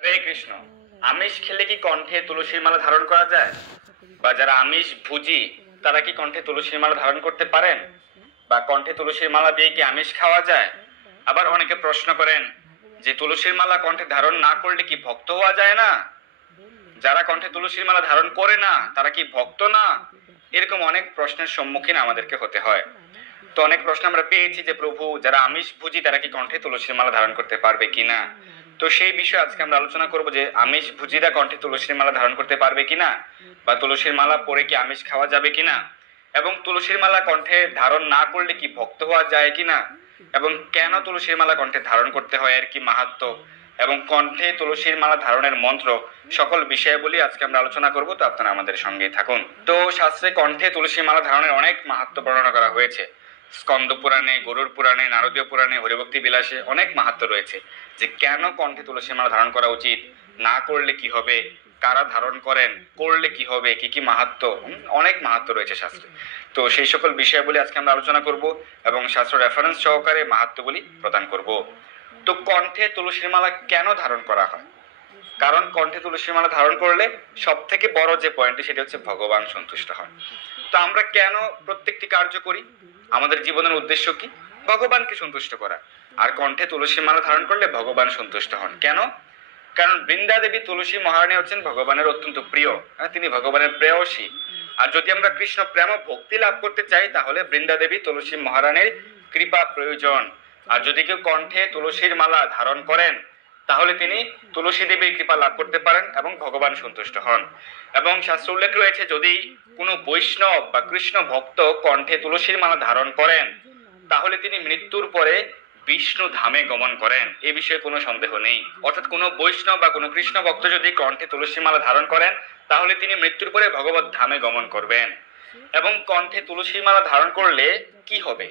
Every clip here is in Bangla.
হরে কৃষ্ণ। আমিষ খেলে কি কণ্ঠে তুলসীর মালা ধারণ করা যায়? বা যারা আমিষ ভুজি তারা কি কণ্ঠে তুলসীর মালা ধারণ করতে পারেন? বা কণ্ঠে তুলসীর মালা দিয়ে কি আমিষ খাওয়া যায়? আবার অনেকে প্রশ্ন করেন যে তুলসীর মালা কণ্ঠে ধারণ না করলে কি ভক্ত হওয়া যায় না? যারা কণ্ঠে তুলসীর মালা ধারণ করে না তারা কি ভক্ত না? এরকম অনেক প্রশ্নের সম্মুখীন আমাদেরকে হতে হয়। তো অনেক প্রশ্ন আমরা পেয়েছি যে প্রভু যারা আমিষ ভুজি তারা কি কণ্ঠে তুলসীর মালা ধারণ করতে পারবে কিনা। তো সেই বিষয়ে আজকে আমরা আলোচনা করব যে আমিষ ভুজিরা কণ্ঠে তুলসীর মালা ধারণ করতে পারবে কিনা, বা তুলসীর মালা পরে কি আমিষ খাওয়া যাবে কিনা, এবং তুলসীর মালা কণ্ঠে ধারণ না করলে কি ভক্ত হওয়া যায় কিনা, এবং কেন তুলসীর মালা কণ্ঠে ধারণ করতে হয়, এর কি মাহাত্ম্য, এবং কণ্ঠে তুলসীর মালা ধারণের মন্ত্র, সকল বিষয়গুলি আজকে আমরা আলোচনা করব। তো আপনারা আমাদের সঙ্গেই থাকুন। তো শাস্ত্রে কণ্ঠে তুলসী মালা ধারণের অনেক মাহাত্ম্য বর্ণনা করা হয়েছে। স্কন্দ পুরাণে, গরুর পুরাণে, নারদীয় পুরাণে, হরিভক্তি বিলাসে অনেক মাহাত্ম্য রয়েছে যে কেন কণ্ঠে তুলসী মালা ধারণ করা উচিত, না করলে কি হবে, কারা ধারণ করেন, করলে কি হবে, কি কি মাহাত্ম্য, অনেক মাহাত্ম্য রয়েছে শাস্ত্রে। তো সেই সকল বিষয়গুলি আজকে আমরা আলোচনা করব এবং শাস্ত্র রেফারেন্স সহকারে মাহাত্ম্যগুলি প্রদান করব। তো কণ্ঠে তুলসীর মালা কেন ধারণ করা হয়? কারণ কণ্ঠে তুলসীর মালা ধারণ করলে সব থেকে বড় যে পয়েন্টটি সেটা হচ্ছে ভগবান সন্তুষ্ট হয়। তো আমরা কেন প্রত্যেকটি কার্য করি? আমাদের জীবনের উদ্দেশ্য কি? ভগবানকে সন্তুষ্ট করা। আর কণ্ঠে তুলসী মালা ধারণ করলে ভগবান সন্তুষ্ট হন। কেন? কারণ বৃন্দা দেবী তুলসী মহারানী হচ্ছেন ভগবানের অত্যন্ত প্রিয়, তিনি ভগবানের প্রেয়সী। আর যদি আমরা কৃষ্ণ প্রেম ভক্তি লাভ করতে চাই তাহলে বৃন্দা দেবী তুলসী মহারানীর কৃপা প্রয়োজন। আর যদি কেউ কণ্ঠে তুলসীর মালা ধারণ করেন তাহলে তিনি তুলসী দেবীর কৃপা লাভ করতে পারেন এবং ভগবান সন্তুষ্ট হন। এবং শাস্ত্র উল্লেখ রয়েছে যদি কোনো বৈষ্ণব বা কৃষ্ণ ভক্ত কণ্ঠে তুলসীর মালা ধারণ করেন তাহলে তিনি মৃত্যুর পরে বিষ্ণু ধামে গমন করেন, এ বিষয়ে কোনো সন্দেহ নেই। অর্থাৎ কোনো বৈষ্ণব বা কোনো কৃষ্ণ ভক্ত যদি কণ্ঠে তুলসী মালা ধারণ করেন তাহলে তিনি মৃত্যুর পরে ভগবত ধামে গমন করবেন। এবং কণ্ঠে তুলসী মালা ধারণ করলে কি হবে?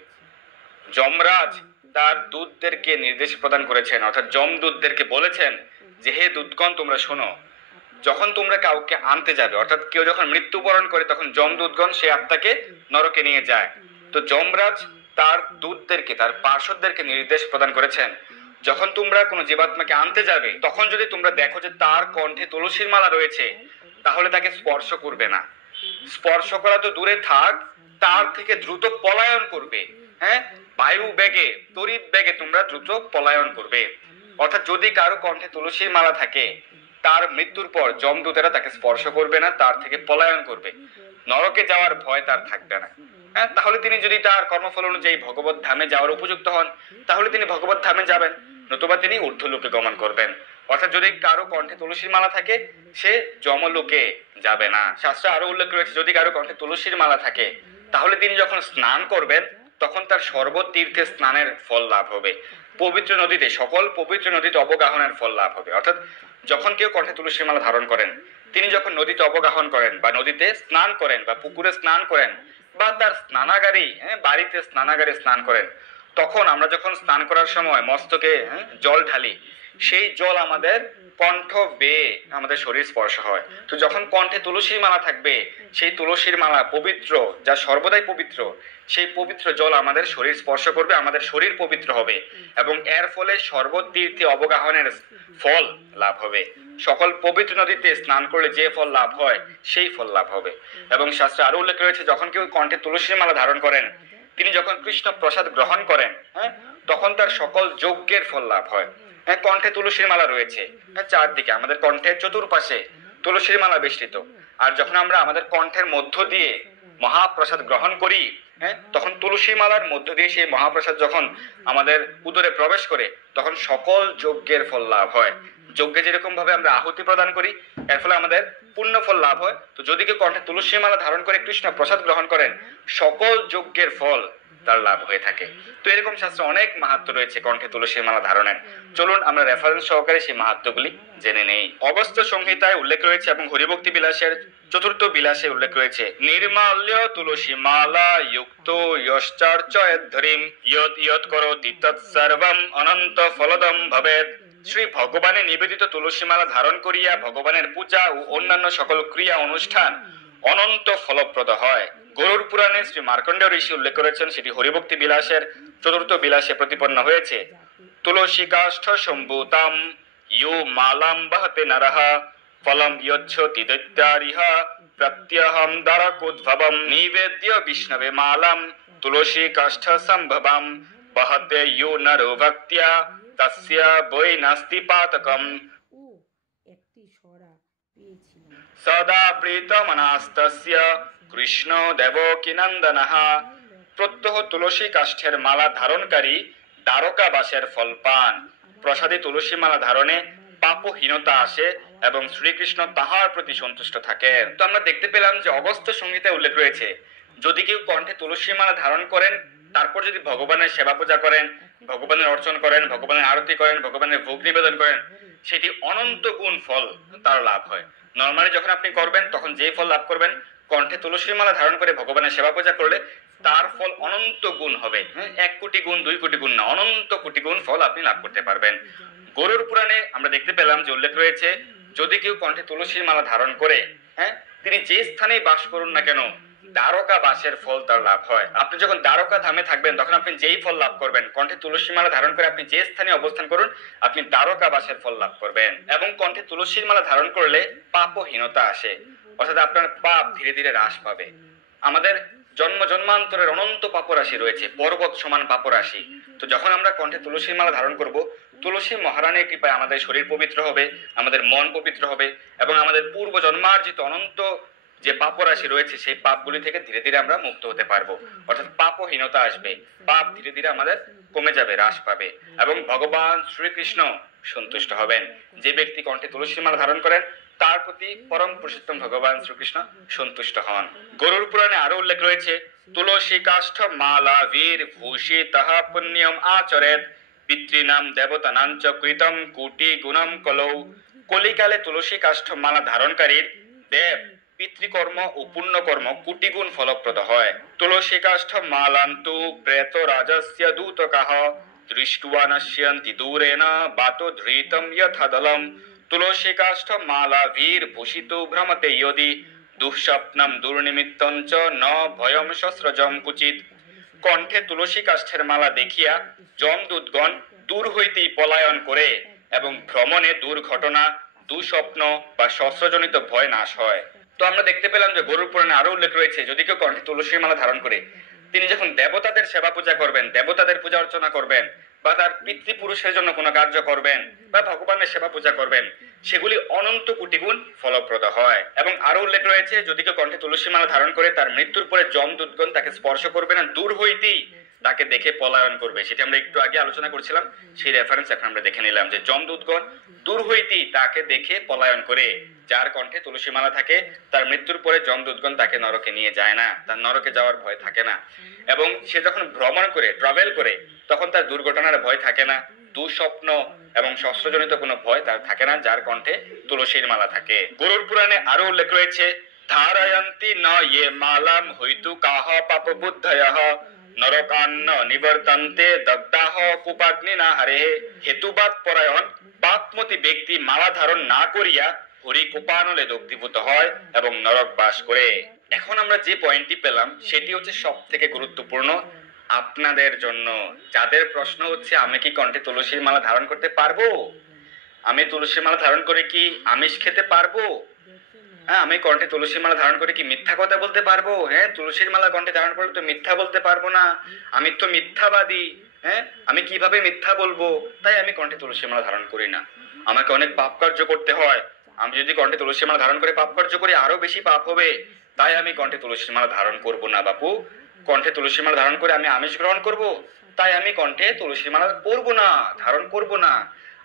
যমরাজ তার দূতদেরকে নির্দেশ প্রদান করেছেন, অর্থাৎ যমদূতদেরকে বলেছেন যে হে দূতগণ তোমরা শোনো, যখন তোমরা কাউকে আনতে যাবে, অর্থাৎ কেউ যখন মৃত্যুবরণ করে তখন যমদূতগণ সে আত্মাকে নরকে নিয়ে যায়। তো যমরাজ তার দূতদেরকে, তার পার্শ্বদেরকে নির্দেশ প্রদান করেছেন যখন তোমরা কোনো জীবাত্মাকে আনতে যাবে তখন যদি তোমরা দেখো যে তার কণ্ঠে তুলসীর মালা রয়েছে তাহলে তাকে স্পর্শ করবে না। স্পর্শ করা তো দূরে থাক, তার থেকে দ্রুত পলায়ন করবে। বায়ু বেগে, তড়িৎ বেগে তোমরা দ্রুত পলায়ন করবে। অর্থাৎ যদি কারো কণ্ঠে তুলসীর মালা থাকে তার মৃত্যুর পর যমদূতেরা তাকে স্পর্শ করবে না, তার থেকে পলায়ন করবে, নরকে যাওয়ার ভয় তার থাকবে না। তাহলে তিনি যদি তার কর্মফল অনুযায়ী ভগবত ধামে যাওয়ার উপযুক্ত হন তাহলে তিনি ভগবত ধামে যাবেন, নতুবা তিনি ঊর্ধ্বলোকে গমন করবেন। অর্থাৎ যদি কারো কণ্ঠে তুলসীর মালা থাকে সে যমলোকে যাবে না। শাস্ত্রে আরো উল্লেখ রয়েছে যদি কারো কণ্ঠে তুলসীর মালা থাকে তাহলে তিনি যখন স্নান করবেন তখন তার সর্বতীর্থে স্নানের ফল লাভ হবে, পবিত্র নদীতে, সকল পবিত্র নদীতে অবগাহনের ফল লাভ হবে। অর্থাৎ যখন কেউ কণ্ঠে তুলসী মালা ধারণ করেন তিনি যখন নদীতে অবগাহন করেন বা নদীতে স্নান করেন বা পুকুরে স্নান করেন বা তার স্নানাগারে, বাড়িতে স্নানাগারে স্নান করেন, তখন আমরা যখন স্নান করার সময় মস্তকে জল ঢালি সেই জল আমাদের কণ্ঠ বেয়ে আমাদের শরীর স্পর্শ হয়। তো যখন কণ্ঠে তুলসীর মালা থাকবে সেই তুলসীর মালা পবিত্র, যা সর্বদাই পবিত্র, সেই পবিত্র জল আমাদের শরীর স্পর্শ করবে, আমাদের শরীর পবিত্র হবে এবং এর ফলে সর্বতীর্থে অবগাহনের ফল লাভ হবে। সকল পবিত্র নদীতে স্নান করলে যে ফল লাভ হয় সেই ফল লাভ হবে। এবং শাস্ত্রে আরো উল্লেখ রয়েছে যখন কেউ কণ্ঠে তুলসীর মালা ধারণ করেন তিনি যখন কৃষ্ণ প্রসাদ গ্রহণ করেন তখন তার সকল যজ্ঞের ফল লাভ হয়। কণ্ঠে তুলসীর মালা রয়েছে চারদিকে, আমাদের কণ্ঠের চতুর্পাশে তুলসীর মালা বেষ্টিত। আর যখন আমরা আমাদের কণ্ঠের মধ্য দিয়ে মহাপ্রসাদ গ্রহণ করি তখন তুলসী মালার মধ্য দিয়ে সেই মহাপ্রসাদ যখন আমাদের উদরে প্রবেশ করে তখন সকল যজ্ঞের ফল লাভ হয়। যজ্ঞে যেরকম ভাবে আমরা আহুতি প্রদান করি এর ফলে আমাদের পুণ্য ফল লাভ হয়। তো যদি কেউ কণ্ঠে তুলসী মালা ধারণ করে কৃষ্ণ প্রসাদ গ্রহণ করেন সকল যজ্ঞের ফল তার লাভ হয়ে থাকে। তো এরকম শাস্ত্রে অনেক মাহাত্ম্য রয়েছে কণ্ঠে তুলসী মালা ধারণের। চলুন আমরা রেফারেন্স সহকারে সেই মাহাত্ম্যগুলি জেনে নেই। অগস্ত্য সংহিতায় উল্লেখ রয়েছে এবং হরিভক্তি বিলাসের চতুর্থ বিলাসে উল্লেখ রয়েছে নির্মাল্য তুলসী মালা যুক্ত যশ্চার্চয়দ্ধরিম ইয়ৎ ইয়ৎ করোতি তৎসর্বং অনন্ত ফলদম ভবেৎ। শ্রী ভগবানের নিবেদিত তুলসী মালা ধারণ করিয়া ভগবানের পূজা ও অন্যান্য সকল ক্রিয়া অনুষ্ঠান অনন্ত ফলপ্রদ হয়। গরুর পুরাণে শ্রী মার্কণ্ডেয় ঋষি উল্লেখ করেছেন, সেটি হরিভক্তি বিলাসের চতুর্থ বিলাসে প্রতিপন্ন হয়েছে। তুলসী কাষ্ঠ সম্ভূতাম यो मालां वहते नरः फलं यच्छति दैत्यारिः प्रत्यहं दरकोद्भवं निवेद्य विष्णवे मालां तुलसी काष्ठ संभवं वहते यो नरो भक्त्या तस्य वै नास्ति पातकम् ও একটি সরা পেয়েছিলাম। सदा प्रीतमनास्तस्य কৃষ্ণ দেবকীনন্দনः। প্রত্যহ তুলসী কাষ্ঠের মালা ধারণকারী দ্বারকাবাসের ফল পান। প্রসাদী তুলসী মালা ধারণে পাপহীনতা আসে এবং শ্রীকৃষ্ণ তাহার প্রতি সন্তুষ্ট থাকেন। তো আমরা দেখতে পেলাম যে অগস্ত্য সংহিতায় উল্লেখ রয়েছে, যদি কেউ কণ্ঠে তুলসী মালা ধারণ করেন, তারপর যদি ভগবানের সেবা পূজা করেন, ভগবানের অর্চন করেন, ভগবানের আরতি করেন, ভগবানের ভোগ নিবেদন করেন, সেটি অনন্ত গুণ ফল তার লাভ হয়। নর্মালি যখন আপনি করবেন তখন যেই ফল লাভ করবেন, কণ্ঠে তুলসী মালা ধারণ করে ভগবানের সেবা পূজা করলে তার ফল অনন্ত গুণ হবে। 1 কোটি গুণ 2 কোটি গুণ না, অনন্ত কোটি গুণ ফল আপনি লাভ করতে পারবেন। গরুড় পুরাণে আমরা দেখতে পেলাম যে উল্লেখ রয়েছে, যদি কেউ কণ্ঠে তুলসীর মালা ধারণ করে, তিনি যে স্থানেই বাস করুন না কেন, দ্বারকা বাসের ফল তার লাভ হয়। আপনি যখন দ্বারকা ধামে থাকবেন তখন আপনি যেই ফল লাভ করবেন, কণ্ঠে তুলসী মালা ধারণ করে আপনি যে স্থানে অবস্থান করুন, আপনি দ্বারকা বাসের ফল লাভ করবেন। এবং কণ্ঠে তুলসীর মালা ধারণ করলে পাপহীনতা আসে, অর্থাৎ আপনার পাপ ধীরে ধীরে হ্রাস পাবে। আমাদের জন্ম জন্মান্তরের অনন্ত পাপরাশি রয়েছে, পর্বত সমান পাপরাশি। তো যখন আমরা কণ্ঠে তুলসীর মালা ধারণ করব, তুলসী মহারানীর কৃপায় আমাদের শরীর পবিত্র হবে, আমাদের মন পবিত্র হবে এবং আমাদের পূর্ব জন্মার্জিত অনন্ত যে পাপরাশি রয়েছে সেই পাপগুলি থেকে ধীরে ধীরে আমরা মুক্ত হতে পারবো। অর্থাৎ পাপহীনতা আসবে, পাপ ধীরে ধীরে আমাদের কমে যাবে, হ্রাস পাবে এবং ভগবান শ্রীকৃষ্ণ সন্তুষ্ট হবেন। যে ব্যক্তি কণ্ঠে তুলসী মালা ধারণ করেন তার প্রতি পরম পুরুষোত্তম ভগবান শ্রীকৃষ্ণ সন্তুষ্ট হন। গরুড় পুরাণে আরো উল্লেখ রয়েছে, তুলসী কাষ্ঠ মালা বীর ভূষি তাহা পুণ্যম আচরেত পিতৃনাম দেবতানাঞ্চ কৃতম কোটি গুণম কলৌ। কলিকালে তুলসী কাষ্ঠ মালা ধারণকারীর দেব পিতৃকর্ম ও পুণ্যকর্ম কোটি গুণ ফলপ্রদ হয়। তুলসী কাষ্ঠ মালান্তু প্রেত রাজস্য দূতকাহ দৃষ্ট্বা নশ্যন্তি দূরেন বাতো ধৃতম যথাদলম। তুলসী কাষ্ঠ মালা বীর ভূষিত ভ্রমতে যদি দুঃস্বপ্নম দুর্নিমিত্তং চ ন ভয়ম সস্রজম কুচিত। কণ্ঠে তুলসী কাষ্ঠের মালা দেখিয়া যমদূতগণ দূর হইতেই পলায়ন করে এবং ভ্রমণে দুর্ঘটনা, দুঃস্বপ্ন বা শস্ত্রজনিত ভয় নাশ হয়। তো আমরা দেখতে পেলাম যে গরুড় পুরাণে আরো উল্লেখ রয়েছে, যদি কেউ কণ্ঠে তুলসীর মালা ধারণ করে তিনি যখন দেবতাদের সেবা পূজা করবেন, দেবতাদের পূজা অর্চনা করবেন বা তার পিতৃপুরুষের জন্য কোনো কার্য করবেন বা ভগবানের সেবা পূজা করবেন, সেগুলি অনন্ত কোটি গুণ ফলপ্রদ হয়। এবং আরো উল্লেখ রয়েছে, যদি কেউ কণ্ঠে তুলসী মালা ধারণ করে তার মৃত্যুর পরে যমদূতগণ তাকে স্পর্শ করবে না, দূর হইতেই তাকে দেখে পলায়ন করবে। সেটা আমরা একটু আগে আলোচনা করছিলাম, সেই রেফারেন্স এখন আমরা দেখে নিলাম যে যমদূতগণ দূর হইতেই তাকে দেখে পলায়ন করে। যার কণ্ঠে তুলসী মালা থাকে তার মৃত্যুর পরে যমদূতগণ তাকে নরকে নিয়ে যায় না, তার নরকে যাওয়ার ভয় থাকে না। এবং সে যখন ভ্রমণ করে, ট্রাভেল করে, তখন তার দুর্ঘটনার ভয় থাকে না, দুঃস্বপ্ন এবং শস্ত্রজনিত কোনো ভয় তার থাকে না, যার কণ্ঠে তুলসীর মালা থাকে। গরুড় পুরাণে আরো উল্লেখ রয়েছে, ধারয়ন্তি ন ইয়ে মালাম হইতু কাহ পাপ বুদ্ধয়ঃ নরকান্ন নিবর্তন্তে দগ্ধাহ কুপাগ্নিনা হারে। হেতুবাদ পরায়ণ পাপমতি ব্যক্তি মালা ধারণ না করিয়া হরি কোপানলে দগ্ধীভূত হয় এবং নরক বাস করে। এখন আমরা যে পয়েন্টটি পেলাম সেটি হচ্ছে সব থেকে গুরুত্বপূর্ণ আপনাদের জন্য, যাদের প্রশ্ন হচ্ছে আমি কি কণ্ঠে তুলসীর মালা ধারণ করতে পারবো, আমি তুলসীর মালা ধারণ করে কি আমিষ খেতে পারবো, আমি কণ্ঠে তুলসীর মালা ধারণ করে কি মিথ্যা কথা বলতে পারবো, তুলসীর মালা কণ্ঠে ধারণ করলে তো মিথ্যা বলতে পারবো না, আমি তো মিথ্যাবাদী, আমি কিভাবে মিথ্যা বলবো, তাই আমি কণ্ঠে তুলসীর মালা ধারণ করি না, আমাকে অনেক পাপ কার্য করতে হয়, আমি যদি কণ্ঠে তুলসীর মালা ধারণ করে পাপ কার্য করি আরো বেশি পাপ হবে, তাই আমি কণ্ঠে তুলসীর মালা ধারণ করব না। বাপু, কণ্ঠে তুলসীর মালা ধারণ করে আমি আমিষ গ্রহণ করব, তাই আমি কণ্ঠে তুলসীর মালা পরবো না, ধারণ করব না।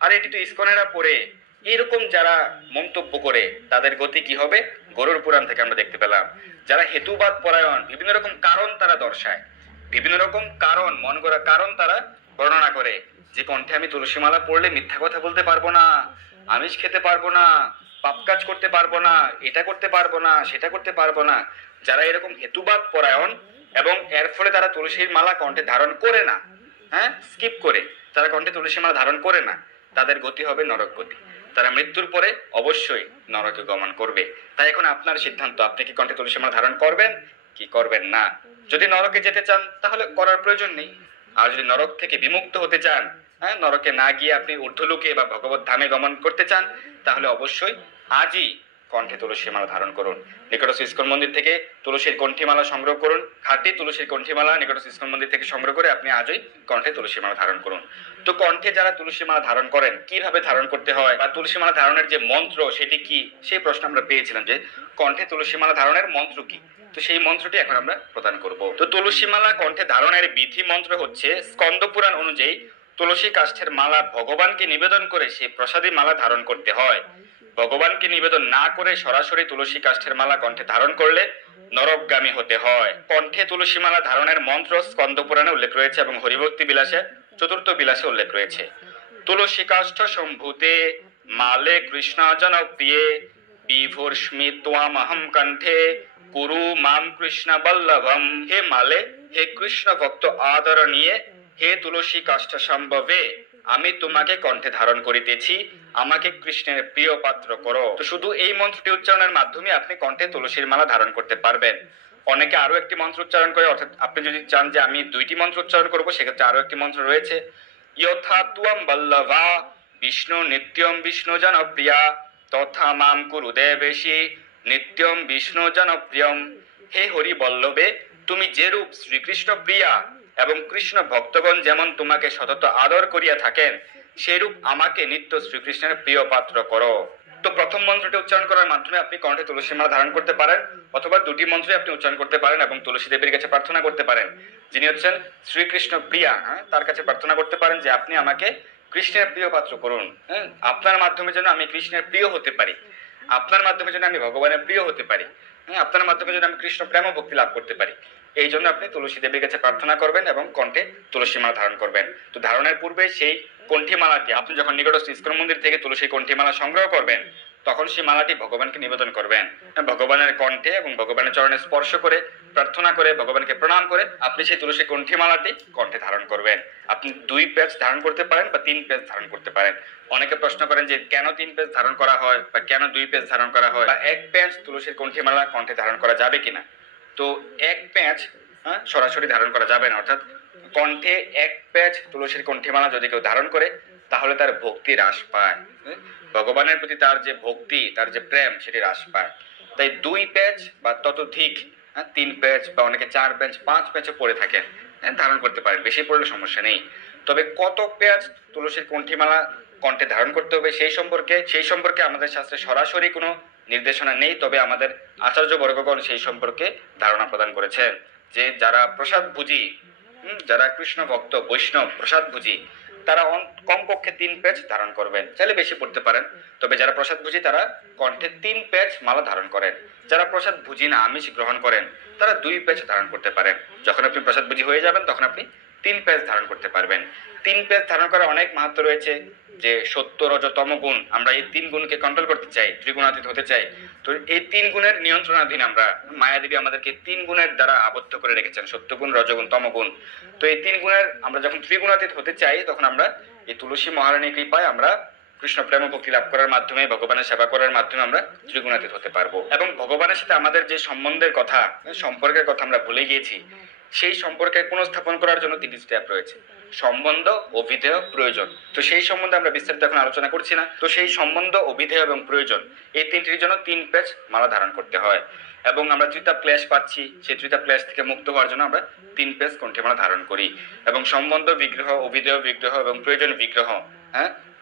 আর এটি তো ইস্কনেরা পড়ে, এরকম যারা মন্তব্য করে তাদের গতি কি হবে, গরুড় পুরাণ থেকে আমরা দেখতে পেলাম। যারা হেতুবাদ পরায়ণ, বিভিন্ন রকম কারণ তারা দর্শায়, বিভিন্ন রকম কারণ, মন গড়া কারণ তারা বর্ণনা করে, যে কণ্ঠে আমি তুলসী মালা পড়লে মিথ্যা কথা বলতে পারবো না, আমিষ খেতে পারবো না, পাপ কাজ করতে পারবো না, এটা করতে পারবো না, সেটা করতে পারবো না। যারা এরকম হেতুবাদ পরায়ণ এবং এর ফলে তারা তুলসীর মালা কণ্ঠে ধারণ করে না, স্কিপ করে তারা কণ্ঠে তুলসী মালা ধারণ করে না, তাদের গতি হবে নরক গতি, তারা মৃত্যুর পরে অবশ্যই নরকে গমন করবে। তাই এখন আপনার সিদ্ধান্ত, আপনি কি কণ্ঠে তুলসী মালা ধারণ করবেন কি করবেন না। যদি নরকে যেতে চান তাহলে করার প্রয়োজন নেই, আর যদি নরক থেকে বিমুক্ত হতে চান, হ্যাঁ, নরকে না গিয়ে আপনি ঊর্ধ্বলোকে বা ভগবত ধামে গমন করতে চান, তাহলে অবশ্যই আজই কণ্ঠে তুলসী মালা ধারণ করুন। নিকটস্থ ইস্কন মন্দির থেকে তুলসীর কণ্ঠিমালা সংগ্রহ করুন। খাঁটি তুলসীর কণ্ঠিমালা নিকটস্থ ইস্কন মন্দির থেকে সংগ্রহ করে আপনি আজই কণ্ঠে তুলসী মালা ধারণ করুন। তো কণ্ঠে যারা তুলসী মালা ধারণ করেন, কিভাবে ধারণ করতে হয় বা তুলসী মালা ধারণের যে মন্ত্র সেটি কি, সেই প্রশ্ন আমরা পেয়েছিলাম যে কণ্ঠে তুলসী মালা ধারণের মন্ত্র কি। তো সেই মন্ত্রটি এখন আমরা প্রদান করব। তো তুলসী মালা কণ্ঠে ধারণের বিধি মন্ত্র হচ্ছে, স্কন্দ পুরাণ অনুযায়ী তুলসী কাষ্ঠের মালা ভগবানকে নিবেদন করে সেই প্রসাদী মালা ধারণ করতে হয়। ভগবানকে নিবেদন না করে সরাসরি তুলসী কাষ্ঠের মালা কণ্ঠে ধারণ করলে নরকগামী হতে হয়। কণ্ঠে তুলসী মালা ধারণের মন্ত্র স্কন্দ পুরাণে উল্লেখ রয়েছে এবং হরিভক্তি বিলাসে চতুর্থ বিলাসে উল্লেখ রয়েছে। তুলসী কাষ্ঠ সম্ভূতে মালে কৃষ্ণ জনপ্রিয়ে বিভূর্ষ্মি ত্বামহম কণ্ঠে কুরু মাম কৃষ্ণ বল্লভম। হে মালে, হে কৃষ্ণ ভক্ত আদরণীয়, হে তুলসী কাষ্ঠ সম্ভবে আমি তোমাকে কণ্ঠে ধারণ করিতেছি, আমাকে কৃষ্ণের প্রিয় পাত্র করো। তো শুধু এই মন্ত্রটি উচ্চারণের মাধ্যমে আপনি কণ্ঠে তুলসীর মালা ধারণ করতে পারবেন। অনেকে আরো একটি মন্ত্র উচ্চারণ করে, অর্থাৎ আপনি যদি চান যে আমি দুইটি মন্ত্র উচ্চারণ করবো, সেক্ষেত্রে আরো একটি মন্ত্র রয়েছে, যথা ত্বম বল্লভা বিষ্ণু নিত্যম বিষ্ণু জনপ্রিয়া তথা মাম কুরু দেবেশী নিত্যম বিষ্ণু জনপ্রিয়ম। হে হরি বল্লভে, তুমি যেরূপ শ্রীকৃষ্ণ প্রিয়া এবং কৃষ্ণ ভক্তগণ যেমন তোমাকে সতত আদর করিয়া থাকেন, সেরূপ আমাকে নিত্য শ্রীকৃষ্ণের প্রিয় পাত্র করো। তো প্রথম মন্ত্রটি উচ্চারণ করার মাধ্যমে আপনি কণ্ঠে তুলসী মালা ধারণ করতে পারেন, অথবা দুটি মন্ত্রই আপনি উচ্চারণ করতে পারেন এবং তুলসী দেবীর কাছে প্রার্থনা করতে পারেন, যিনি হচ্ছেন শ্রীকৃষ্ণ প্রিয়া, তার কাছে প্রার্থনা করতে পারেন যে আপনি আমাকে কৃষ্ণের প্রিয় পাত্র করুন। আপনার মাধ্যমে যেন আমি কৃষ্ণের প্রিয় হতে পারি, আপনার মাধ্যমে যেন আমি ভগবানের প্রিয় হতে পারি, আপনার মাধ্যমে যেন আমি কৃষ্ণ প্রেম ও ভক্তি লাভ করতে পারি। এই জন্য আপনি তুলসী দেবীর কাছে প্রার্থনা করবেন এবং কণ্ঠে তুলসী মালা ধারণ করবেন। তো ধারণের পূর্বে সেই কণ্ঠিমালাটি আপনি যখন নিকটস্থ ইস্কন মন্দির থেকে তুলসী কণ্ঠিমালা সংগ্রহ করবেন, তখন সেই মালাটি ভগবানকে নিবেদন করবেন। ভগবানের কণ্ঠে এবং ভগবানের চরণে স্পর্শ করে প্রার্থনা করে ভগবানকে প্রণাম করে আপনি সেই তুলসী কণ্ঠিমালাটি কণ্ঠে ধারণ করবেন। আপনি 2 পেজ ধারণ করতে পারেন বা 3 পেজ ধারণ করতে পারেন। অনেকে প্রশ্ন করেন যে কেন 3 পেজ ধারণ করা হয় বা কেন 2 পেজ ধারণ করা হয়, বা 1 পেজ তুলসীর কণ্ঠিমালা কণ্ঠে ধারণ করা যাবে কিনা। তো 1 পেজ সরাসরি ধারণ করা যাবে না, অর্থাৎ কণ্ঠে 1 পেজ তুলসীর কণ্ঠিমালা যদি কেউ ধারণ করে, তাহলে তার ভক্তি হ্রাস পায়, ভগবানের প্রতি তার যে ভক্তি, তার যে প্রেম, সেটি হ্রাস পায়। তাই 2 পেজ বা ততোধিক 3 পেজ বা অনেকে 4 পেজ 5 পেজে পড়ে থাকে, ধারণ করতে পারেন, বেশি পড়লে সমস্যা নেই। তবে কত পেজ তুলসীর কণ্ঠিমালা কণ্ঠে ধারণ করতে হবে সেই সম্পর্কে আমাদের শাস্ত্রে সরাসরি কোনো নির্দেশনা নেই। তবে আমাদের আচার্য বর্গগণ সেই সম্পর্কে ধারণা প্রদান করেছেন যে যারা প্রসাদ ভুজি, যারা কৃষ্ণ ভক্ত বৈষ্ণব প্রসাদ ভুজি, তারা কমপক্ষে 3 পেজ ধারণ করবেন, চাইলে বেশি পড়তে পারেন। তবে যারা প্রসাদ ভুজি তারা কণ্ঠে 3 পেজ মালা ধারণ করেন। যারা প্রসাদ ভুজি না, আমিষ গ্রহণ করেন, তারা 2 পেজ ধারণ করতে পারেন। যখন আপনি প্রসাদ ভুজি হয়ে যাবেন তখন আপনি 3 পেজ ধারণ করতে পারবেন। 3 পেজ ধারণ করার অনেক মাহাত্ম্য রয়েছে, যে সত্য রজ তম গুণ, আমরা এই 3 গুণকে কন্ট্রোল করতে চাই, ত্রিগুণাতীত হতে চাই। তো এই 3 গুণের নিয়ন্ত্রণাধীন আমরা, মায়াদেবী আমাদেরকে 3 গুণের দ্বারা আবদ্ধ করে রেখেছেন, সত্যগুণ, রজগুণ, তমগুণ। তো এই 3 গুণের আমরা যখন ত্রিগুণাতীত হতে চাই, তখন আমরা এই তুলসী মহারানীর কৃপায় আমরা কৃষ্ণ প্রেম ভক্তি লাভ করার মাধ্যমে, ভগবানের সেবা করার মাধ্যমে আমরা ত্রিগুণাতীত হতে পারবো। এবং ভগবানের সাথে আমাদের যে সম্বন্ধের কথা, সম্পর্কের কথা আমরা ভুলে গিয়েছি, সেই সম্পর্কে পুনঃস্থাপন করার জন্য 3টি স্টেপ রয়েছে: সম্বন্ধ, অভিধেয়, প্রয়োজন। তো সেই সম্বন্ধে আমরা বিস্তারিত এখন আলোচনা করছি না। তো সেই সম্বন্ধ, অভিধেয় এবং প্রয়োজন, এই 3টির জন্য 3 পেজ মালা ধারণ করতে হয়। এবং আমরা ত্রিতাপ ক্লেশ পাচ্ছি, সেই ত্রিতাপ ক্লেশ থেকে মুক্ত হওয়ার জন্য আমরা 3 পেজ কণ্ঠমালা ধারণ করি। এবং সম্বন্ধ বিগ্রহ, অভিধেয় বিগ্রহ এবং প্রয়োজন বিগ্রহ,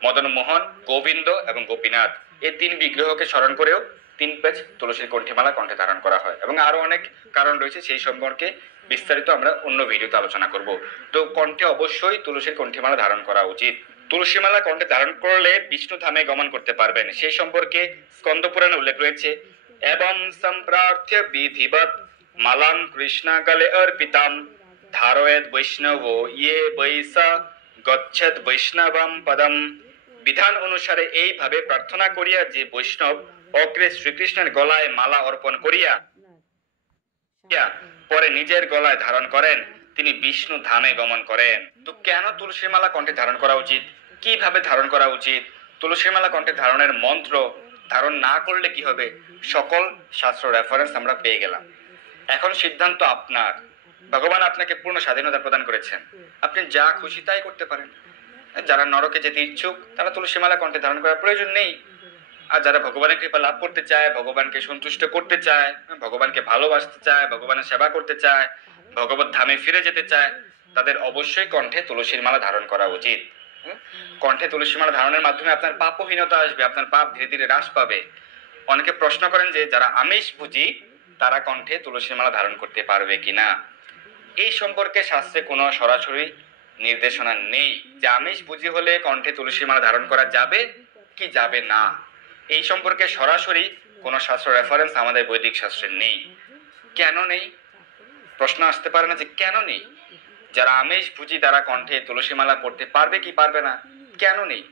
মদন মোহন, গোবিন্দ এবং গোপীনাথ, এই 3 বিগ্রহকে স্মরণ করেও 3 পেজ তুলসীর কণ্ঠিমালা কণ্ঠে ধারণ করা হয়। এবং আরো অনেক কারণ রয়েছে, সেই সম্পর্কে বিস্তারিত আমরা অন্য ভিডিওতে আলোচনা করব। তো কণ্ঠে অবশ্যই তুলসীর কণ্ঠিমালা ধারণ করা উচিত। তুলসী মালা কণ্ঠে ধারণ করলে বিষ্ণু ধামে গমন করতে পারবেন, সেই সম্পর্কে স্কন্দ পুরাণে উল্লেখ রয়েছে। এবং সম্প্রার্থ্য বিধিবৎ মালাম কৃষ্ণাগলে অর্পিতাম ধারয়েদ বৈষ্ণব ইয়ে বৈসা গচ্ছেদ বৈষ্ণবম পদম। বিধান অনুসারে এইভাবে প্রার্থনা করিয়া যে বৈষ্ণব অগ্রে শ্রীকৃষ্ণের গলায় মালা অর্পণ করিয়া পরে নিজের গলায় ধারণ করেন, তিনি বিষ্ণু ধামে গমন করেন। তো কেন তুলসী মালা কণ্ঠে ধারণ করা উচিত, কিভাবে ধারণ করা উচিত, তুলসী মালা কণ্ঠে ধারণের মন্ত্র, ধারণ না করলে কি হবে, সকল শাস্ত্র রেফারেন্স আমরা পেয়ে গেলাম। এখন সিদ্ধান্ত আপনার। ভগবান আপনাকে পূর্ণ স্বাধীনতা প্রদান করেছেন, আপনি যা খুশি তাই করতে পারেন। যারা নরকে যেতে ইচ্ছুক তারা তুলসী মালা কণ্ঠে ধারণ করার প্রয়োজন নেই। আর যারা ভগবানের কৃপা লাভ করতে চায়, ভগবানকে সন্তুষ্ট করতে চায়, ভগবানকে ভালোবাসতে চায়, ভগবানের সেবা করতে চায়, ভগবত ধামে ফিরে যেতে চায়, তাদের অবশ্যই কণ্ঠে তুলসীর মালা ধারণ করা উচিত। কণ্ঠে তুলসী মালা ধারণের মাধ্যমে আপনার পাপহীনতা আসবে, আপনার পাপ ধীরে ধীরে হ্রাস পাবে। অনেকে প্রশ্ন করেন যে যারা আমিষ ভুজি তারা কণ্ঠে তুলসী মালা ধারণ করতে পারবে কিনা। এই সম্পর্কে শাস্ত্রে কোনো সরাসরি নির্দেশনা নেই যে আমিষ ভুজি হলে কণ্ঠে তুলসী মালা ধারণ করা যাবে কি যাবে না। এই সম্পর্কে সরাসরি কোনো শাস্ত্র রেফারেন্স আমাদের বৈদিক শাস্ত্রে নেই। কেন নেই? প্রশ্ন আসতে পারে না যে কেন নেই? যারা আমিষ ভুজি তারা কণ্ঠে তুলসী মালা পড়তে পারবে কি পারবে না, কেন নেই?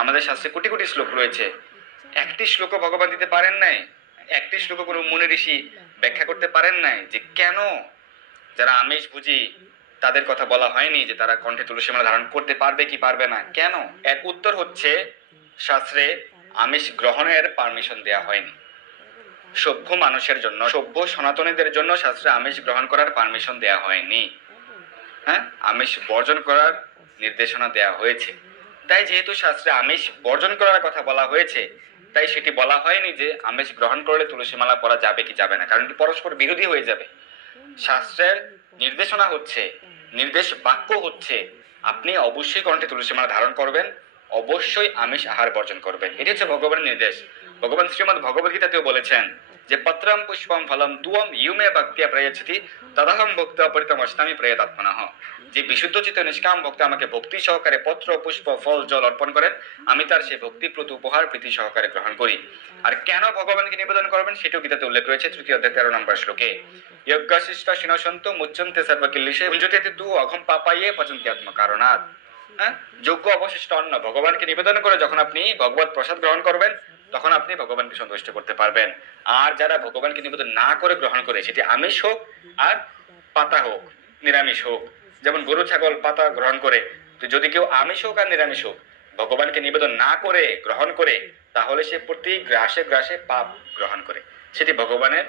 আমাদের শাস্ত্রে কোটি কোটি শ্লোক রয়েছে, একটি শ্লোক ভগবান দিতে পারেন নাই, একটি শ্লোক কোনো মুনি ঋষি ব্যাখ্যা করতে পারেন নাই যে কেন যারা আমিষ ভুজি তাদের কথা বলা হয়নি যে তারা কণ্ঠে তুলসী মালা ধারণ করতে পারবে কি পারবে না। কেন? এর উত্তর হচ্ছে শাস্ত্রে আমিষ গ্রহণের পারমিশন দেয়া হয়নি। সভ্য মানুষের জন্য, সভ্য সনাতনীদের জন্য শাস্ত্রে আমিষ গ্রহণ করার পারমিশন দেয়া হয়নি। আমিষ বর্জন করার নির্দেশনা দেয়া হয়েছে। তাই যেহেতু শাস্ত্রে আমিষ বর্জন করার কথা বলা হয়েছে, তাই সেটি বলা হয়নি যে আমিষ গ্রহণ করলে তুলসী মালা পরা যাবে কি যাবে না, কারণ এটি পরস্পর বিরোধী হয়ে যাবে। শাস্ত্রের নির্দেশনা হচ্ছে, নির্দেশ বাক্য হচ্ছে আপনি অবশ্যই কণ্ঠে তুলসী মালা ধারণ করবেন, অবশ্যই আমিষ আহার বর্জন করবেন। এটি হচ্ছে ভগবানের নির্দেশ। ভগবান শ্রীমদ্ ভগবদ গীতাতেও বলেছেন যে পত্রম পুষ্পম ফলম তুয়ম ইউমে ভক্তিয়া প্রয়চ্ছতি তদহম ভক্ত্যা পরিতমস্তামি প্রয়তাত্মনঃ। যে বিশুদ্ধ চিত্ত নিষ্কাম ভক্ত আমাকে ভক্তি সহকারে পত্র পুষ্প ফল জল অর্পণ করেন, আমি তার সেই ভক্তিপ্রত উপহার প্রীতি সহকারে গ্রহণ করি। আর কেন ভগবানকে নিবেদন করবেন সেটাও গীতাতে উল্লেখ রয়েছে 3 অধ্যায় 13 নম্বর শ্লোকে। যজ্ঞশিষ্ট শিনসন্ত মুচ্যন্তে সর্বকিল্লিশে পুঞ্জতে তু অঘম পাপায়ে পচন্তি আত্মকারণাৎ। যোগ্য অবশিষ্ট অন্ন ভগবানকে নিবেদন করে যখন আপনি ভগবত প্রসাদ গ্রহণ করবেন তখন আপনি ভগবানকে সন্তুষ্ট করতে পারবেন। আর যারা ভগবানকে নিবেদন না করে গ্রহণ করে, সেটি আমিষ হোক আর পাতা হোক, নিরামিষ হোক, যেমন গরু ছাগল পাতা গ্রহণ করে, তো যদি কেউ আমিষ হোক আর নিরামিষ হোক ভগবানকে নিবেদন না করে গ্রহণ করে, তাহলে সে প্রতি গ্রাসে গ্রাসে পাপ গ্রহণ করে। সেটি ভগবানের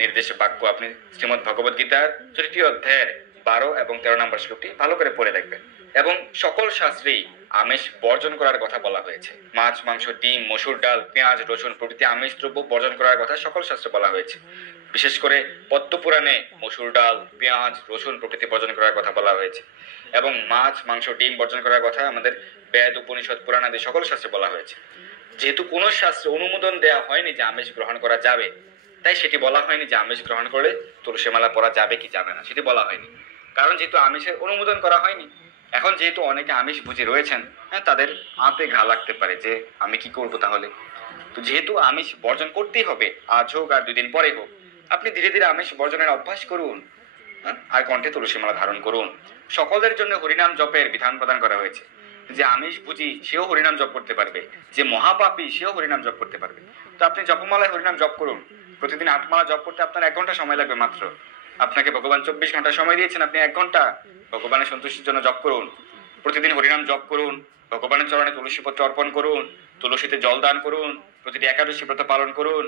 নির্দেশ বাক্য। আপনি শ্রীমদ্ ভগবদ গীতার 3 অধ্যায়ের 12 এবং 13 নম্বর শ্লোকটি ভালো করে পড়ে দেখবেন। এবং সকল শাস্ত্রেই আমিষ বর্জন করার কথা বলা হয়েছে। মাছ, মাংস, ডিম, মসুর ডাল, পেঁয়াজ, রসুন প্রভৃতি আমিষ দ্রব্য বর্জন করার কথা সকল শাস্ত্রে বলা হয়েছে। বিশেষ করে পদ্ম পুরাণে মসুর ডাল, পেঁয়াজ, রসুন প্রভৃতি বর্জন করার কথা বলা হয়েছে। এবং মাছ, মাংস, ডিম বর্জন করার কথা আমাদের বেদ, উপনিষদ, পুরাণ আদি সকল শাস্ত্রে বলা হয়েছে। যেহেতু কোনো শাস্ত্রে অনুমোদন দেওয়া হয়নি যে আমিষ গ্রহণ করা যাবে, তাই সেটি বলা হয়নি যে আমিষ গ্রহণ করলে তুলসী মালা পরা যাবে কি যাবে না, সেটি বলা হয়নি। কারণ যেহেতু আমিষের অনুমোদন করা হয়নি, এখন যেহেতু অনেকে আমিষ বুঝে রয়েছেন, তাদের হাতে ঘা লাগতে পারে যে আমি কি করব তাহলে। তো যেহেতু আমিষ বর্জন করতেই হবে, আজ হোক আর 2 দিন পরে হোক, আপনি ধীরে ধীরে আমিষ বর্জনের অভ্যাস করুন আর কণ্ঠে তুলসী মালা ধারণ করুন। সকলের জন্য হরিনাম জপের বিধান প্রদান করা হয়েছে। যে আমিষ বুঝি সেও হরিনাম জপ করতে পারবে, যে মহাপাপী সেও হরিনাম জপ করতে পারবে। তো আপনি জপমালায় হরিনাম জপ করুন। প্রতিদিন 8 মালা জপ করতে আপনার 1 ঘন্টা সময় লাগবে মাত্র। আপনাকে ভগবান 24 ঘন্টা সময় দিয়েছেন, আপনি 1 ঘন্টা ভগবানের সন্তুষ্টির জন্য জপ করুন। প্রতিদিন হরিনাম জপ করুন, ভগবানের চরণে তুলসী পত্র অর্পণ করুন, তুলসীতে জল দান করুন, প্রতিটি একাদশী ব্রত পালন করুন,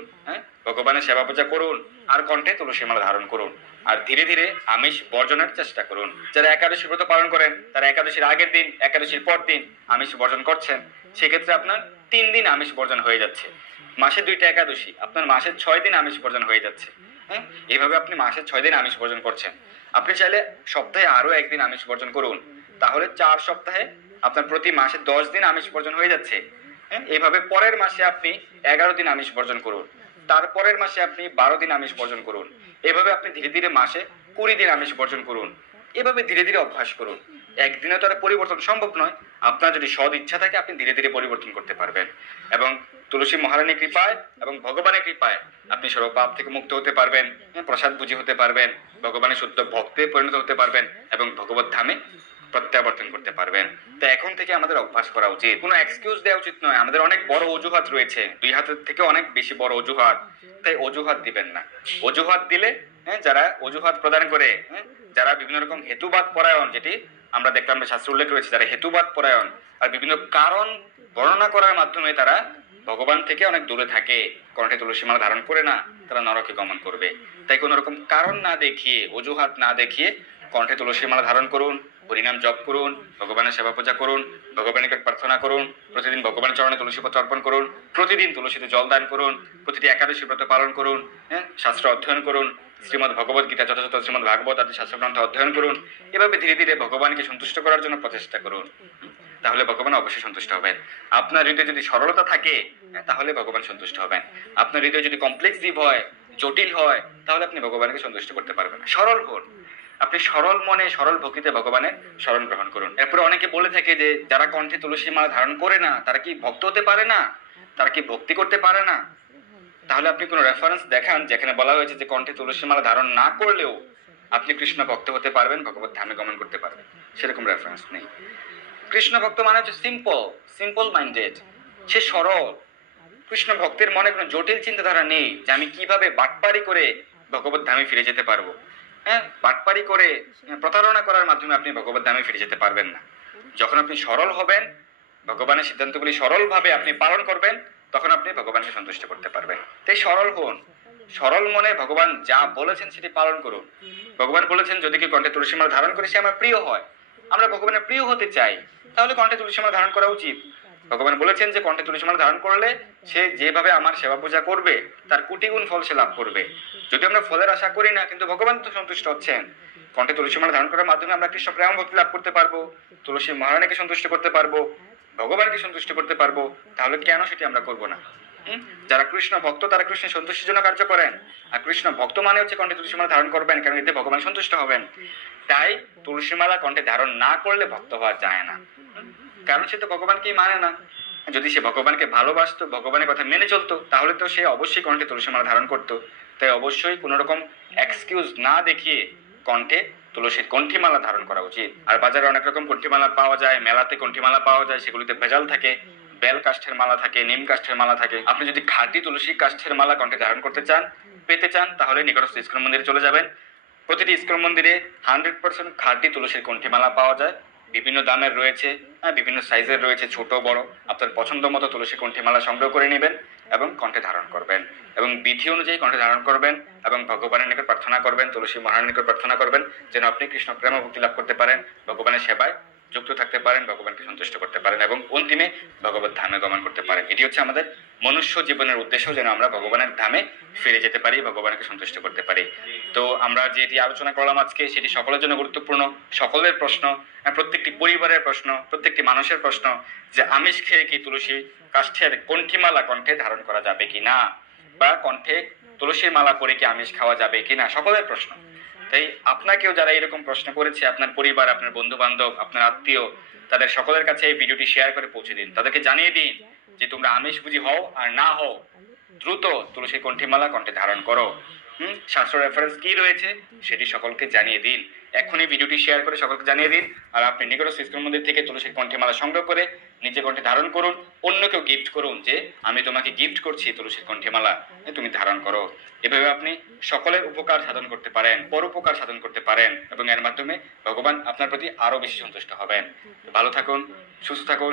ভগবানের সেবা পূজা করুন আর কণ্ঠে তুলসী মালা ধারণ করুন। আর ধীরে ধীরে আমিষ বর্জনের চেষ্টা করুন। যারা একাদশী ব্রত পালন করেন তারা একাদশীর আগের দিন, একাদশীর পর দিন আমিষ বর্জন করছেন, সেক্ষেত্রে আপনার 3 দিন আমিষ বর্জন হয়ে যাচ্ছে। মাসে 2টা একাদশী, আপনার মাসে 6 দিন আমিষ বর্জন হয়ে যাচ্ছে। এইভাবে আপনি মাসে 6 দিন আমিষ বর্জন করছেন। আপনি চাইলে সপ্তাহে আরো 1 দিন আমিষ বর্জন করুন, তাহলে 4 সপ্তাহে আপনার প্রতি মাসে 10 দিন আমিষ বর্জন হয়ে যাচ্ছে। এইভাবে পরের মাসে আপনি 11 দিন আমিষ বর্জন করুন, তারপরের মাসে আপনি 12 দিন আমিষ বর্জন করুন। এভাবে আপনি ধীরে ধীরে মাসে 20 দিন আমিষ বর্জন করুন। এভাবে ধীরে ধীরে অভ্যাস করুন। একদিনে তো আর পরিবর্তন সম্ভব নয়। আপনার যদি সদ ইচ্ছা থাকে আপনি ধীরে ধীরে পরিবর্তন করতে পারবেন। এবং তুলসী মহারানীর কৃপায় এবং ভগবানের কৃপায় আপনি সর্বপাপ থেকে মুক্ত হতে পারবেন, প্রসাদ বুঝি হতে পারবেন, ভগবানের শুদ্ধ ভক্তে পরিণত হতে পারবেন এবং ভগবত ধামে প্রত্যাবর্তন করতে পারবেন। তো এখন থেকে আমাদের অভ্যাস করা উচিত, কোনো এক্সকিউজ দেওয়া উচিত নয়। আমাদের অনেক বড় অজুহাত রয়েছে, 2 হাতের থেকে অনেক বেশি বড় অজুহাত, তাই অজুহাত দিবেন না। অজুহাত দিলে যারা অজুহাত প্রদান করে, যারা বিভিন্ন রকম হেতুবাদ পরায়ণ, যেটি আমরা দেখলাম শাস্ত্র উল্লেখ রয়েছে, যারা হেতুবাদ পরায়ণ আর বিভিন্ন কারণ বর্ণনা করার মাধ্যমে তারা ভগবান থেকে অনেক দূরে থাকে, কণ্ঠে তুলসী মালা ধারণ করে না, তারা নরকে গমন করবে। তাই কোনো রকম কারণ না দেখিয়ে, অজুহাত না দেখিয়ে কণ্ঠে তুলসী মালা ধারণ করুন, হরিনাম জপ করুন, ভগবানের সেবা পূজা করুন, ভগবানের নিকট প্রার্থনা করুন, প্রতিদিন ভগবানের চরণে তুলসী পত্র অর্পণ করুন, প্রতিদিন তুলসীতে জল দান করুন, প্রতিটি একাদশী ব্রত পালন করুন, হ্যাঁ, শাস্ত্র অধ্যয়ন করুন, শ্রীমদ্ ভগবত গীতা যথাযথ শ্রীমদ্ ভাগবত আদি শাস্ত্রগ্রন্থ অধ্যয়ন করুন। এভাবে ধীরে ধীরে ভগবানকে সন্তুষ্ট করার জন্য প্রচেষ্টা করুন। তাহলে ভগবান অবশ্যই সন্তুষ্ট হবেন। আপনার হৃদয়ে যদি সরলতা থাকে, তাহলে ভগবান সন্তুষ্ট হবেন। আপনার হৃদয় যদি কমপ্লেক্সিভ হয়, জটিল হয়, তাহলে আপনি ভগবানকে সন্তুষ্ট করতে পারবেন না। সরল হন। আপনি সরল মনে সরল ভক্তিতে ভগবানের শরণ গ্রহণ করুন। এরপরে অনেকে বলে থাকে যে যারা কণ্ঠে তুলসী মালা ধারণ করে না তারা কি ভক্ত হতে পারে না, তারা কি ভক্তি করতে পারে না? তাহলে আপনি কোনো রেফারেন্স দেখান যেখানে বলা হয়েছে যে কণ্ঠে তুলসী মালা ধারণ না করলেও আপনি কৃষ্ণ ভক্ত হতে পারবেন, ভগবত ধামে গমন করতে পারবেন। সেরকম রেফারেন্স নেই। কৃষ্ণ ভক্ত মানে হচ্ছে সিম্পল মাইন্ডেড, সে সরল। কৃষ্ণ ভক্তের মনে কোনো জটিল চিন্তাধারা নেই যে আমি কিভাবে বাটপারি করে ভগবত ধামে ফিরে যেতে পারবো। হ্যাঁ, বাটপারি করে প্রতারণা করার মাধ্যমে আপনি ভগবত ধামে ফিরে যেতে পারবেন না। যখন আপনি সরল হবেন, ভগবানের সিদ্ধান্তগুলি সরলভাবে আপনি পালন করবেন, তখন আপনি ভগবানকে সন্তুষ্ট করতে পারবেন। তাই সরল হন, সরল মনে ভগবান যা বলেছেন সেটি পালন করুন। ভগবান বলেছেন যদি কেউ কণ্ঠে তুলসী মালা ধারণ করে সে আমার প্রিয় হয়। আমরা ভগবানের প্রিয় হতে চাই, তাহলে কণ্ঠে তুলসী মালা ধারণ করা উচিত। ভগবান বলেছেন যে কণ্ঠে তুলসী মালা ধারণ করলে সে যেভাবে আমার সেবা পূজা করবে তার কোটি গুণ ফল সে লাভ করবে। যদি আমরা ফলের আশা করি না, কিন্তু ভগবান তো সন্তুষ্ট হচ্ছেন। কণ্ঠে তুলসী মালা ধারণ করার মাধ্যমে আমরা কৃষ্ণ প্রেম ভক্তি লাভ করতে পারবো, তুলসী মহারানীকে সন্তুষ্ট করতে পারবো, ভগবানকে সন্তুষ্ট করতে পারবো। তাহলে কেন সেটি আমরা করবো না? যারা কৃষ্ণ ভক্ত তারা কৃষ্ণের সন্তুষ্টির জন্য কার্য করেন। আর কৃষ্ণ ভক্ত মানে হচ্ছে কণ্ঠে তুলসী মালা ধারণ করবেন, কারণ এতে ভগবান সন্তুষ্ট হবেন। তাই তুলসী মালা কণ্ঠে ধারণ না করলে ভক্ত হওয়া যায় না, কারণ সে তো ভগবানকেই মানে না। যদি সে ভগবানকে ভালোবাসতো, ভগবানের কথা মেনে চলতো, তাহলে তো সে অবশ্যই কণ্ঠে তুলসী মালা ধারণ করতো। তাই অবশ্যই কোনো রকম এক্সকিউজ না দেখিয়ে কণ্ঠে তুলসীর কণ্ঠিমালা ধারণ করা উচিত। আর বাজারে অনেক রকম কণ্ঠিমালা পাওয়া যায়, মেলাতে কণ্ঠিমালা পাওয়া যায়, সেগুলিতে ভেজাল থাকে, বেল কাষ্ঠের মালা থাকে, নিম কাষ্ঠের মালা থাকে। আপনি যদি খাঁটি তুলসী কাষ্ঠের মালা কণ্ঠে ধারণ করতে চান, পেতে চান, তাহলে নিকটস্থ ইস্কন মন্দিরে চলে যাবেন। প্রতিটি ইস্কন মন্দিরে 100% খাঁটি তুলসীর কণ্ঠিমালা পাওয়া যায়। বিভিন্ন দামের রয়েছে, বিভিন্ন সাইজের রয়েছে, ছোট বড়। আপনার পছন্দ মতো তুলসী কণ্ঠিমালা সংগ্রহ করে নেবেন এবং কণ্ঠে ধারণ করবেন, এবং বিধি অনুযায়ী কণ্ঠে ধারণ করবেন, এবং ভগবানের নিকট প্রার্থনা করবেন, তুলসী মহারানীর নিকট প্রার্থনা করবেন যেন আপনি কৃষ্ণ প্রেম ভক্তি লাভ করতে পারেন, ভগবানের সেবায় যুক্ত থাকতে পারেন, ভগবানকে সন্তুষ্ট করতে পারেন এবং অন্তিমে ভগবত ধামে গমন করতে পারেন। এটি হচ্ছে আমাদের মনুষ্য জীবনের উদ্দেশ্য, যেন আমরা ভগবানের ধামে ফিরে যেতে পারি, ভগবানকে সন্তুষ্ট করতে পারি। তো আমরা যেটি আলোচনা করলাম আজকে, সেটি সকলের জন্য গুরুত্বপূর্ণ, সকলের প্রশ্ন, প্রত্যেকটি পরিবারের প্রশ্ন, প্রত্যেকটি মানুষের প্রশ্ন যে আমিষ খেয়ে কি তুলসী কাষ্ঠের কণ্ঠিমালা কণ্ঠে ধারণ করা যাবে কিনা, বা কণ্ঠে তুলসীর মালা পরে কি আমিষ খাওয়া যাবে কিনা, সকলের প্রশ্ন। তাই আপনাকেও যারা এরকম প্রশ্ন করেছে, আপনার পরিবার, আপনার বন্ধু বান্ধব, আপনার আত্মীয়, তাদের সকলের কাছে এই ভিডিওটি শেয়ার করে পৌঁছে দিন। তাদেরকে জানিয়ে দিন যে তোমরা আমিষভোজী হও আর না হও, দ্রুত তুলসীর কণ্ঠিমালা কণ্ঠে ধারণ করো। শাস্ত্র রেফারেন্স কি রয়েছে সেটি সকলকে জানিয়ে দিন। এখনই ভিডিওটি শেয়ার করে সকলকে জানিয়ে দিন। আর আপনি নিকটস্থ ইস্কন মন্দির থেকে তুলসীর কণ্ঠিমালা সংগ্রহ করে নিজে কণ্ঠে ধারণ করুন, অন্যকেও গিফট করুন যে আমি তোমাকে গিফট করছি তুলসীর কণ্ঠিমালা, তুমি ধারণ করো। এভাবে আপনি সকলের উপকার সাধন করতে পারেন, পরোপকার সাধন করতে পারেন, এবং এর মাধ্যমে ভগবান আপনার প্রতি আরো বেশি সন্তুষ্ট হবেন। ভালো থাকুন, সুস্থ থাকুন।